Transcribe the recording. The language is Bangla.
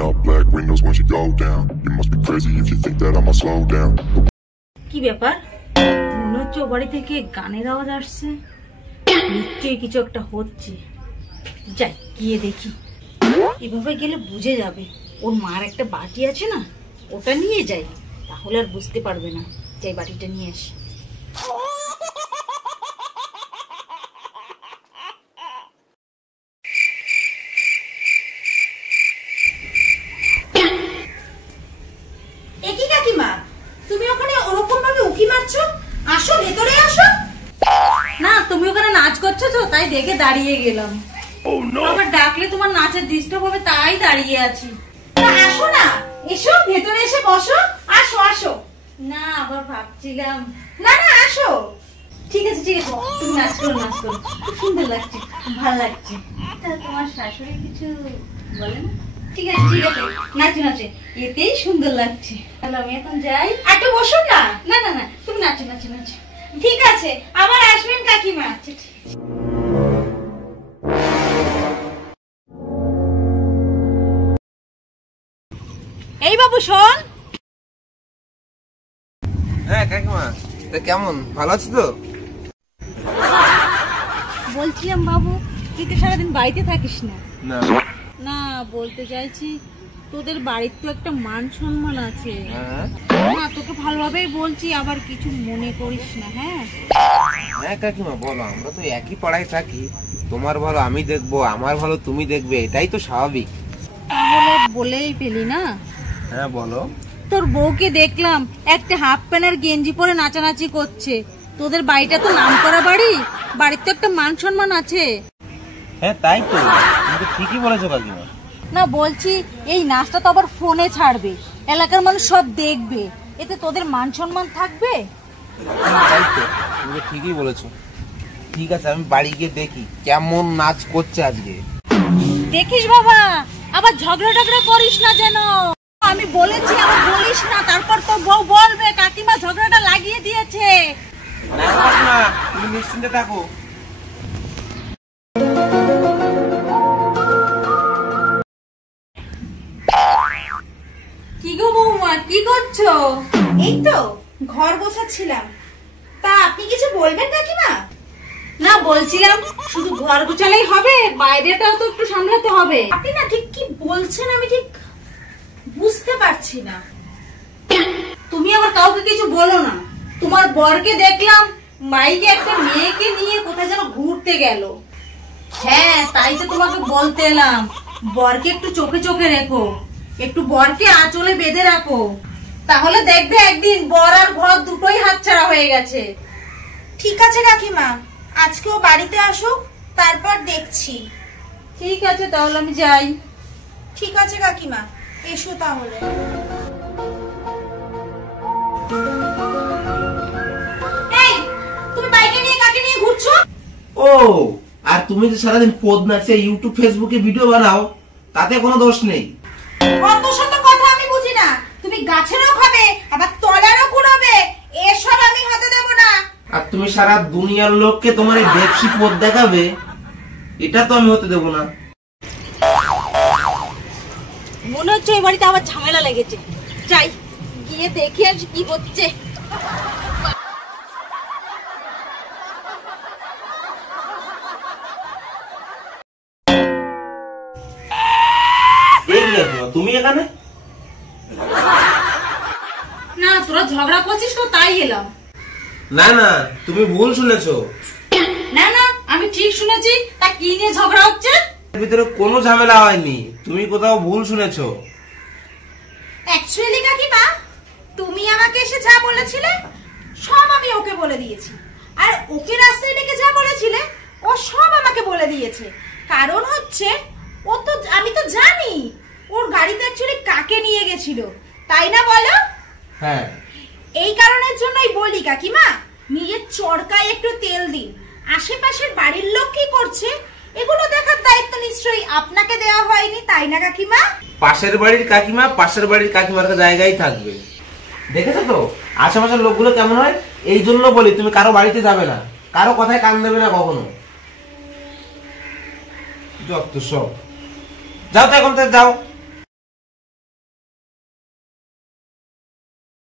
up, black windows once you go down. You must be crazy if you think that I'ma slow down. কি ব্যাপার? মনে হচ্ছে বাড়ি থেকে গানের আওয়াজ আসছে। নিশ্চয়ই কিছু একটা হচ্ছে। যাই গিয়ে দেখি। এভাবে গেলে বুঝে যাবে। ওর মার একটা বাটি আছে না, ওটা নিয়ে যাই, তাহলে আর বুঝতে পারবে না। যাই বাটিটা নিয়ে আসি। একই কাকিমা, তুমি ওখানে ওরকম ভাবে উকি মারছো? আসো, ভেতরে আসো। না, তুমি ওখানে নাচ করছো তো, তাই দেখে দাঁড়িয়ে গেলাম। আবার ডাকলে তোমার নাচের ডিস্টার্ব হবে, তাই দাঁড়িয়ে আছি। আসো না, এসো, ভেতরে এসে বসো। আসো আসো। না, আবার ভাবছিলাম। না না, আসো। ঠিক আছে ঠিক আছে, তুমি নাচ করো নাচ করো, খুব সুন্দর লাগছে, ভালো লাগছে। তা তোমার শাশুড়ি কিছু বলে না? ঠিক আছে ঠিক আছে, নাচে নাচে, এতেই সুন্দর লাগছে। তাহলে আমি এখন যাই। একটু বসুন না। না না না, তুমি নাচো নাচো নাচো। ঠিক আছে, আবার আসবেন কাকিমা। আচ্ছা ঠিক আছে। এই বাবু শোন। হ্যাঁ কাকিমা, তা কেমন, ভালো আছো তো? বলছিলাম বাবু, তুই তো সারাদিন বাড়িতে থাকিস না। না না, বলতে চাইছি তোদের বাড়ির তো একটা মান সম্মান আছে। না, তোকে ভালোভাবেই বলছি, আবার কিছু মনে করিস না। হ্যাঁ হ্যাঁ কাকিমা বলো, আমরা তো একই পাড়ায় থাকি, তোমার ভালো আমি দেখবো, আমার ভালো তুমি দেখবে, এটাই তো স্বাভাবিক। তাহলে বলেই পেলি না। হ্যাঁ বলো। তোর বউকে দেখলাম একটা হাফ প্যান্ট আর গেঞ্জি পরে নাচানাচি করছে। তোদের বাড়িটা তো নামকরা বাড়ি, বাড়ির তো একটা মান সম্মান আছে। হ্যাঁ তাই তো, তুমি তো ঠিকই বলেছো কাকিমা। না, বলছি এই নাচটা তো আবার ফোনে ছাড়বে, এলাকার মানুষ সব দেখবে, এতে তোদের মান সম্মান থাকবে? তাই তো, তুমি তো ঠিকই বলেছো। ঠিক আছে, আমি বাড়ি গিয়ে দেখি কেমন নাচ করছে আজকে। দেখিস বাবা, আবার ঝগড়া টগড়া করিস না যেন। আমি বলেছি আবার বলিস না, তারপর তো বউ বলবে কাকিমা ঝগড়াটা লাগিয়ে দিয়েছে। না কাকিমা, তুমি নিশ্চিন্তে থাকো। কি গো বৌমা, কি করছো? এই তো ঘর গোছাচ্ছিলাম। তা আপনি কিছু বলবেন কাকিমা? না, বলছিলাম শুধু ঘর গোছালেই হবে, বাইরেটাও তো একটু সামলাতে হবে। আপনি না ঠিক কি বলছেন আমি ঠিক বুঝতে পারছি না। তুমি আবার কাউকে কিছু বলো না। তোমার বরকে দেখলাম বাইকে একটা মেয়েকে নিয়ে কোথায় যেন ঘুরতে গেল। হ্যাঁ, তাই তো তোমাকে বলতে এলাম, বরকে একটু চোখে চোখে রেখো, একটু বরকে আঁচলে বেঁধে রাখো, তাহলে দেখবে একদিন বর আর ঘর দুটোই হাতছাড়া হয়ে গেছে। ঠিক আছে কাকিমা, আজকেও বাড়িতে আসুক, তারপর দেখছি। ঠিক আছে, তাহলে আমি যাই। ঠিক আছে কাকিমা, এসো তাহলে। এই, তুমি বাইকে নিয়ে কাকে নিয়ে ঘুরছো? ও, আর তুমি যে সারাদিন পদ নাচে ইউটিউব ফেসবুকে ভিডিও বানাও, তাতে কোনো দোষ নেই। অত শত কথা আমি বুঝি না। তুমি গাছেরও খাবে, আবার তলারও কুড়াবে, এসব আমি হতে দেব না। আর তুমি সারা দুনিয়ার লোককে তোমার এই বেপসি পদ দেখাবে, এটা তো আমি হতে দেবো না। মনে হচ্ছে এই বাড়িতে আবার ঝামেলা লেগেছে। যাই গিয়ে দেখি আজ কি হচ্ছে। তুমি এখানে? না, তোরা ঝগড়া করছিস তো, তাই এলাম। না না, তুমি ভুল শুনেছো। না না, আমি ঠিক শুনেছি। তা কি নিয়ে ঝগড়া হচ্ছে? ভিতরে কোনো ঝামেলা হয়নি, তুমি কোথাও ভুল শুনেছো। অ্যাকচুয়ালি কাকিমা, তুমি আমাকে এসে যা বলেছিলে সব আমি ওকে বলে দিয়েছি, আর ওকে রাস্তায় ডেকে যা বলেছিলে ও সব আমাকে বলে দিয়েছে। কারণ হচ্ছে ও তো, আমি তো জানি ওর গাড়িতে অ্যাকচুয়ালি কাকে নিয়ে গেছিল, তাই না বলো? হ্যাঁ, এই কারণের জন্যই বলি কাকিমা, নিজের চরকায় একটু তেল দিন। আশেপাশের বাড়ির লোক কি করছে এগুলো দেখার দায়িত্ব নিশ্চয়ই আপনাকে দেওয়া হয়নি, তাই না কাকিমা? পাশের বাড়ির কাকিমা পাশের বাড়ির কাকিমার জায়গায় থাকবে। দেখেছো তো আশেপাশের লোকগুলো কেমন হয়, এই জন্য বলি তুমি কারো বাড়িতে যাবে না, কারো কথায় কান দেবে না কখনো। যত সব, যাও তো এখন, যাও।